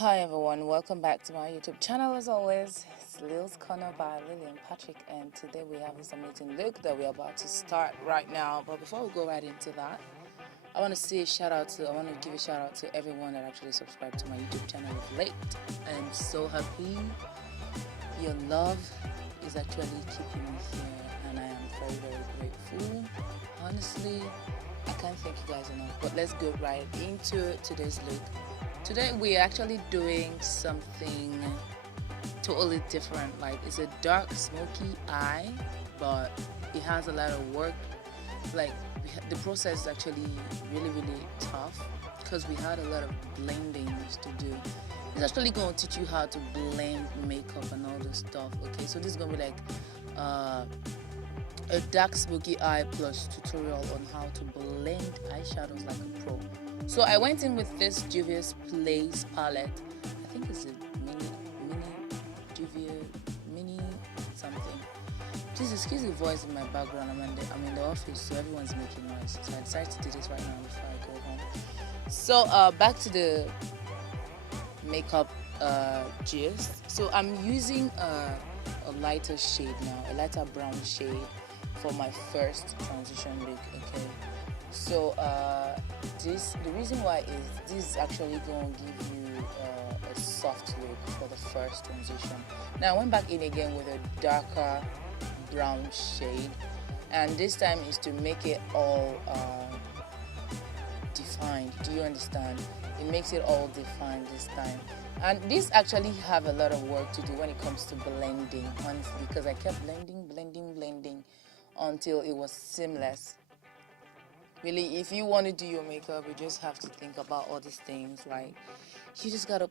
Hi everyone, welcome back to my YouTube channel. As always, it's Lil's Corner by Lily and Patrick, and today we have this amazing look that we're about to start right now. But before we go right into that, I want to give a shout out to everyone that actually subscribed to my YouTube channel of late. I'm so happy. Your love is actually keeping me here, and I am very, very grateful. Honestly, I can't thank you guys enough. But let's go right into today's look. Today we're actually doing something totally different. Like, it's a dark smoky eye, but it has a lot of work. Like, the process is actually really tough because we had a lot of blendings to do. It's actually going to teach you how to blend makeup and all this stuff. Okay, so this is going to be like a dark smoky eye plus tutorial on how to blend eyeshadows like a pro. So I went in with this Juvia's Place palette. I think it's a mini Juvia mini something. Please excuse the voice in my background. I'm in the office, so everyone's making noise. So I decided to do this right now before I go home. So back to the makeup gist. So I'm using a lighter shade now, a lighter brown shade for my first transition look. Okay. So the reason why is this is actually going to give you a soft look for the first transition. Now I went back in again with a darker brown shade, and this time is to make it all defined. Do you understand? It makes it all defined this time. And this actually have a lot of work to do when it comes to blending, honestly, because I kept blending until it was seamless. Really, if you want to do your makeup, you just have to think about all these things. Like, you just gotta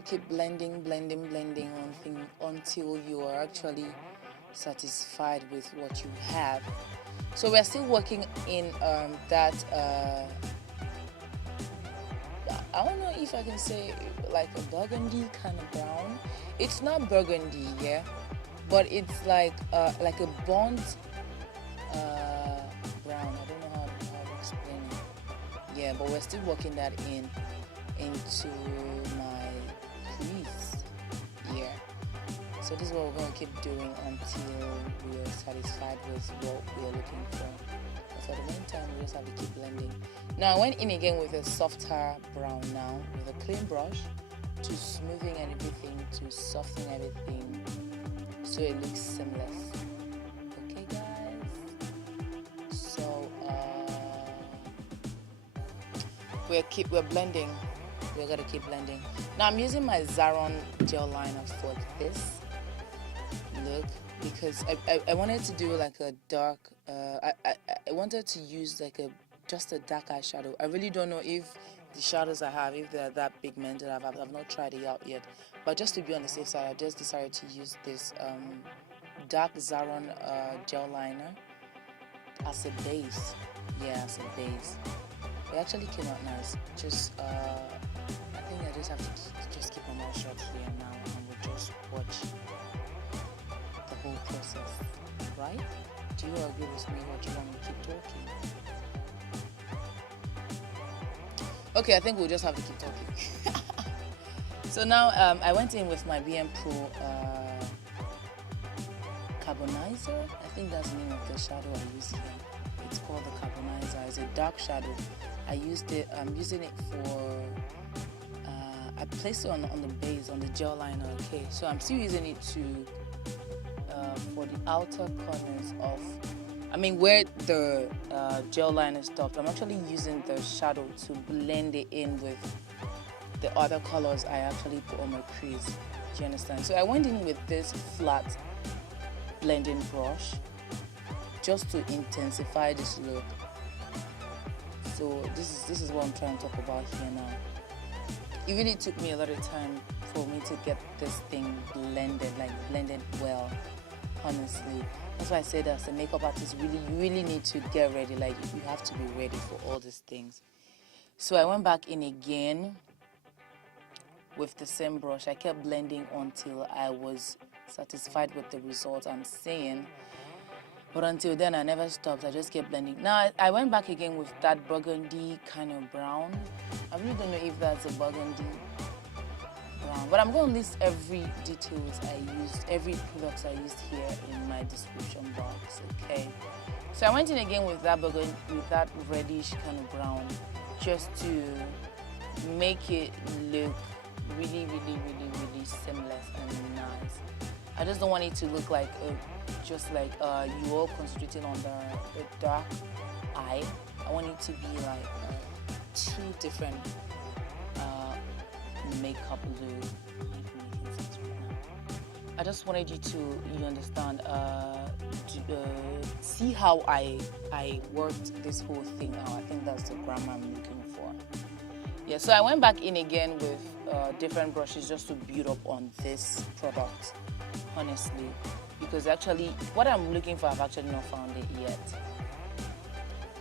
keep blending on things until you are actually satisfied with what you have. So we're still working in that I don't know if I can say like a burgundy kind of brown. It's not burgundy, yeah, but it's like a burnt brown. I don't know how to explain it. Yeah, but we're still working that into my crease. Yeah. So this is what we're going to keep doing until we are satisfied with what we are looking for. But for the meantime, we just have to keep blending. Now I went in again with a softer brown now with a clean brush to smoothing everything, to soften everything so it looks seamless. Okay guys, so we're blending. We're gonna keep blending. Now I'm using my Zaron gel liner for this look because I wanted to do like a dark I wanted to use like just a dark eyeshadow. I really don't know if the shadows I have, if they're that pigmented. I've not tried it out yet, but just to be on the safe side, I just decided to use this dark Zaron gel liner as a base. Yeah, as a base. It actually came out nice. Just I think I just have to just keep my mouth shut here now, and we'll just watch the whole process, right? Do you agree with me, or do you want me to keep talking? Okay, I think we'll just have to keep talking. So now I went in with my BM Pro Carbonizer. I think that's the name of the shadow I use here. It's called the Carbonizer. It's a dark shadow. I'm using it for I placed it on the base, on the gel liner. Okay, so I'm still using it to for the outer corners of, where the gel liner stopped. I'm actually using the shadow to blend it in with the other colors I actually put on my crease. Do you understand? So I went in with this flat blending brush just to intensify this look. So this is what I'm trying to talk about here now. It really took me a lot of time for me to get this thing blended well, honestly. That's why I said as a makeup artist, you really need to get ready. Like, you have to be ready for all these things. So I went back in again with the same brush. I kept blending until I was satisfied with the result I'm seeing. But until then, I never stopped. I just kept blending. Now, I went back again with that burgundy kind of brown. I really don't know if that's a burgundy brown. But I'm going to list every details I used, every products I used here in my description box, okay? So I went in again with that burgundy, with that reddish kind of brown, just to make it look really seamless and nice. I just don't want it to look like just like you all concentrating on the dark eye. I want it to be like two different makeup look. I just wanted you to understand, see how I worked this whole thing out. I think that's the grammar I'm looking for. Yeah, so I went back in again with different brushes just to build up on this product, honestly, because actually what I'm looking for, I've actually not found it yet,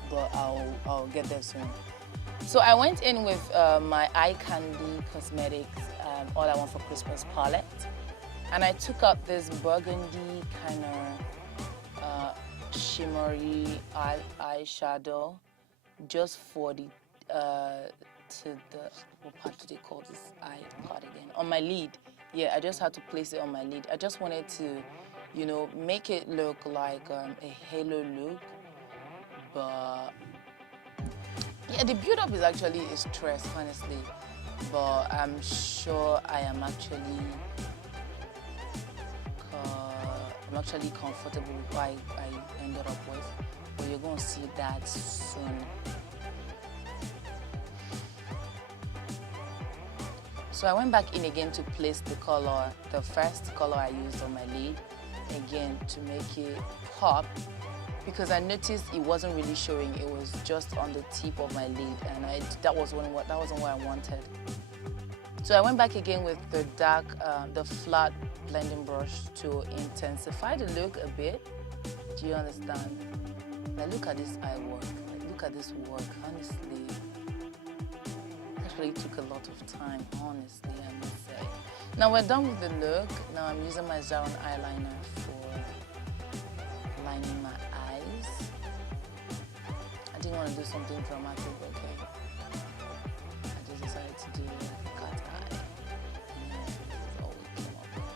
but I'll get there soon. So I went in with my Eye Candy Cosmetics All I Want for Christmas palette, and I took out this burgundy kind of shimmery eyeshadow just for the what part do they call this eye part again? On my lid. Yeah, I just had to place it on my lid. I just wanted to, you know, make it look like a halo look, but yeah, the build-up is actually a stress, honestly, but I'm sure I am actually comfortable with what I ended up with, but you're going to see that soon. So I went back in again to place the color, the first color I used on my lid, again to make it pop, because I noticed it wasn't really showing. It was just on the tip of my lid, and that wasn't what I wanted. So I went back again with the dark, the flat blending brush to intensify the look a bit. Do you understand? Like, look at this eye work. Like, look at this work. Honestly, it actually took a lot of time. Honestly, I must say. Now we're done with the look. Now I'm using my Zaron eyeliner for lining my eyes. I didn't want to do something dramatic, okay? I just decided to do like a cat eye. And this is all we came up with.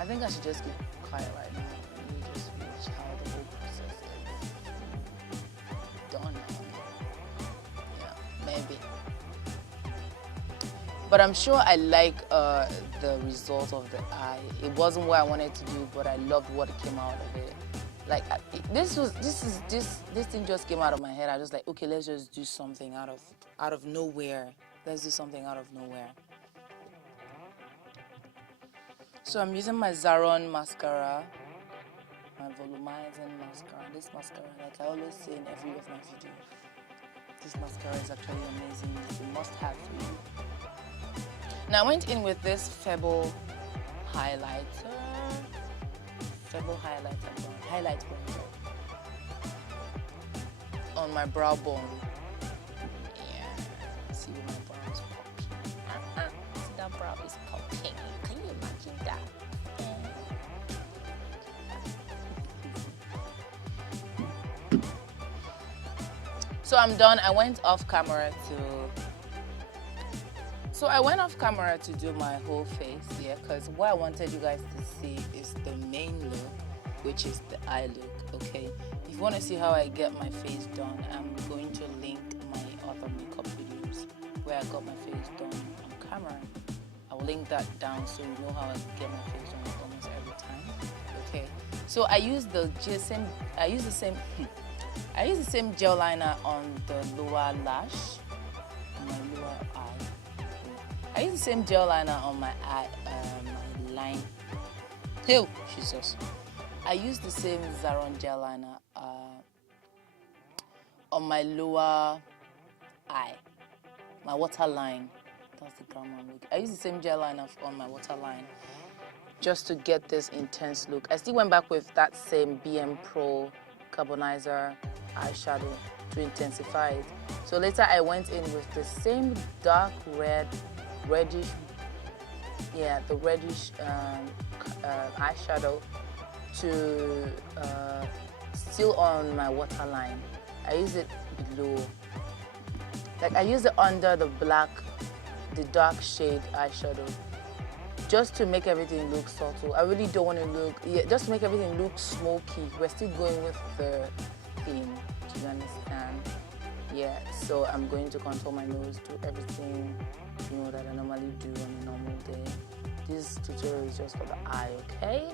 I think I should just keep quiet right now and you just watch how the whole process is done now. Yeah, maybe. But I'm sure I like the result of the eye. It wasn't what I wanted to do, but I loved what came out of it. Like this thing just came out of my head. I was like, okay, let's just do something out of nowhere. Let's do something out of nowhere. So I'm using my Zaron mascara, my volumizing mascara. This mascara, like I always say in every of my videos, this mascara is actually amazing. It's a must-have for you. Now I went in with this Febo highlight bronzer on my brow bone. Yeah, see where my brow is popping. See that brow is popping. Can you imagine that? So I'm done. I went off camera to do my whole face, yeah, because what I wanted you guys to see is the main look, which is the eye look, okay? If you want to see how I get my face done, I'm going to link my other makeup videos where I got my face done on camera. I will link that down so you know how I get my face done almost every time, okay? So I use the same gel liner on the lower lash, on my lower eye. I use the same gel liner on my eye, my line. Ew, Jesus. I use the same Zaron gel liner on my lower eye, my waterline. That's the grammar look. I use the same gel liner on my waterline just to get this intense look. I still went back with that same BM Pro Carbonizer eyeshadow to intensify it. So later I went in with the same dark reddish, yeah, the reddish eyeshadow to still on my waterline. I use it below, like I use it under the the dark shade eyeshadow, just to make everything look subtle. I really don't want to look, just to make everything look smoky. We're still going with the theme, do you understand? Yeah, so I'm going to contour my nose, do everything, you know, that I normally do on a normal day. This tutorial is just for the eye, okay?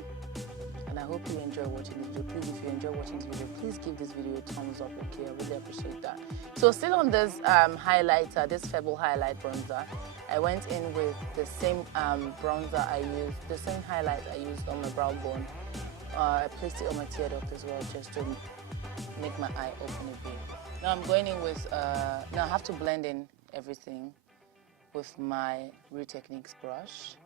And I hope you enjoy watching this video. Please, if you enjoy watching this video, please give this video a thumbs up, okay? I really appreciate that. So still on this highlighter, this Feble highlight bronzer, I went in with the same bronzer I used, the same highlight I used on my brow bone. I placed it on my tear duct as well, just to make my eye open a bit. Now I'm going in with, now I have to blend in everything with my Real Techniques brush.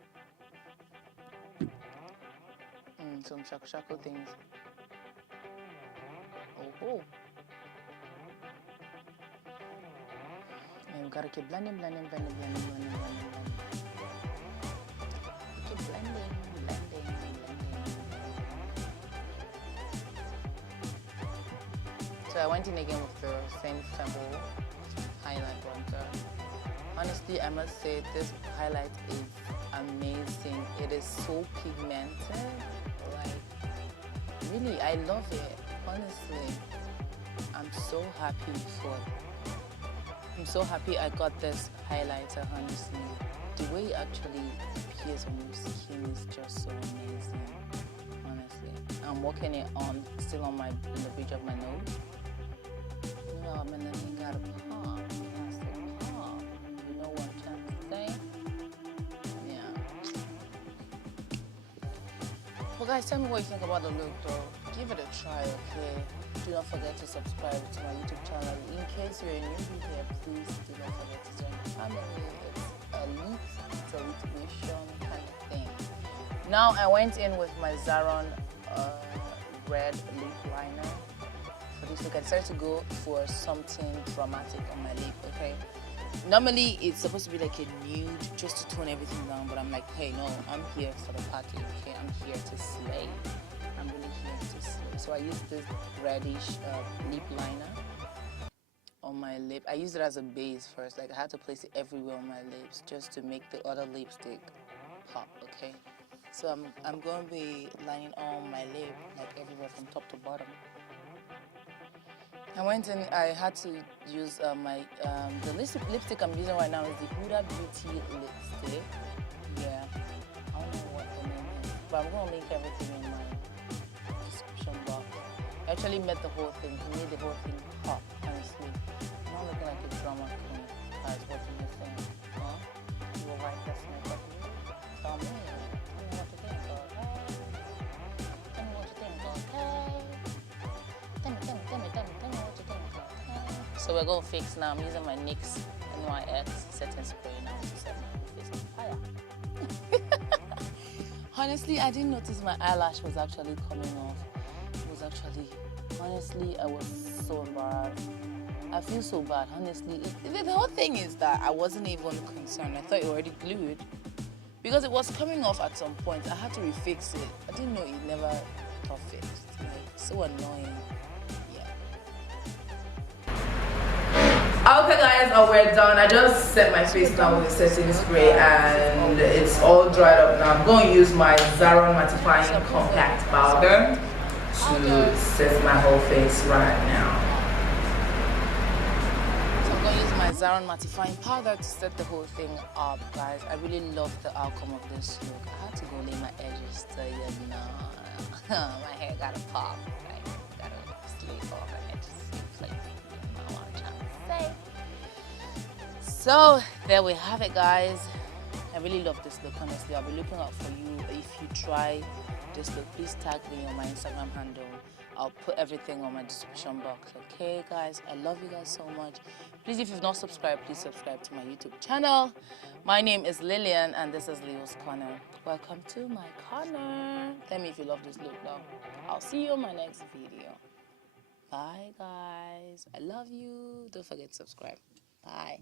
Some shaku things. Oh. And we gotta keep blending. Keep blending. So I went in again with the same Feble highlight bronzer. Honestly, I must say this highlight is amazing. It is so pigmented. Like, really, I love it. Honestly, I'm so happy I got this highlighter. Honestly, the way it actually appears on your skin is just so amazing. Honestly, I'm working it on, still on the bridge of my nose. Oh, man, you gotta pop. That's the pop. You know what I'm trying to say? Yeah. Well, guys, tell me what you think about the look, though. Give it a try, okay? Do not forget to subscribe to my YouTube channel. In case you're a newbie here, please do not forget to join the family. It's a motivation kind of thing. Now, I went in with my Zaron red lip liner. For this look, I decided to go for something dramatic on my lip, okay? Normally, it's supposed to be like a nude, just to tone everything down, but I'm like, hey, no, I'm here for the party, okay? I'm here to slay. I'm really here to slay. So I used this reddish lip liner on my lip. I used it as a base first. Like, I had to place it everywhere on my lips just to make the other lipstick pop, okay? So I'm going to be lining on my lip, like everywhere from top to bottom. I went in, I had to use the lipstick I'm using right now is the Huda Beauty lipstick. Yeah, I don't know what the name is, but I'm going to link everything in my description box. I actually made the whole thing, made the whole thing pop, honestly. I'm not looking like a drama queen, guys, what do you think? Huh? You will like this makeup? Tell me what you think, okay? Tell me what you think, okay? Tell me what you think, okay? So we're going to fix now. I'm using my NYX NYX setting spray now to set my face on fire. Honestly, I didn't notice my eyelash was actually coming off. It was actually, honestly, I was so embarrassed. I feel so bad, honestly. The whole thing is that I wasn't even concerned. I thought it already glued. Because it was coming off at some point. I had to refix it. I didn't know it never got fixed. Like, so annoying. Okay guys, we're done. I just set my face down with the setting spray and it's all dried up now. I'm going to use my Zaron mattifying compact powder to set my whole face right now. So I'm going to use my Zaron mattifying powder to set the whole thing up, guys. I really love the outcome of this look. I had to go lay my edges to, you know, my hair gotta pop. Like, gotta sleep all my edges. Like, so there we have it, guys. I really love this look, honestly. I'll be looking out for you. If you try this look, please tag me on my Instagram handle. I'll put everything on my description box. Okay guys, I love you guys so much. Please, if you've not subscribed, please subscribe to my YouTube channel. My name is Lillian and this is Leo's Corner. Welcome to my corner. Tell me if you love this look though. I'll see you on my next video. Bye guys. I love you. Don't forget to subscribe. Bye.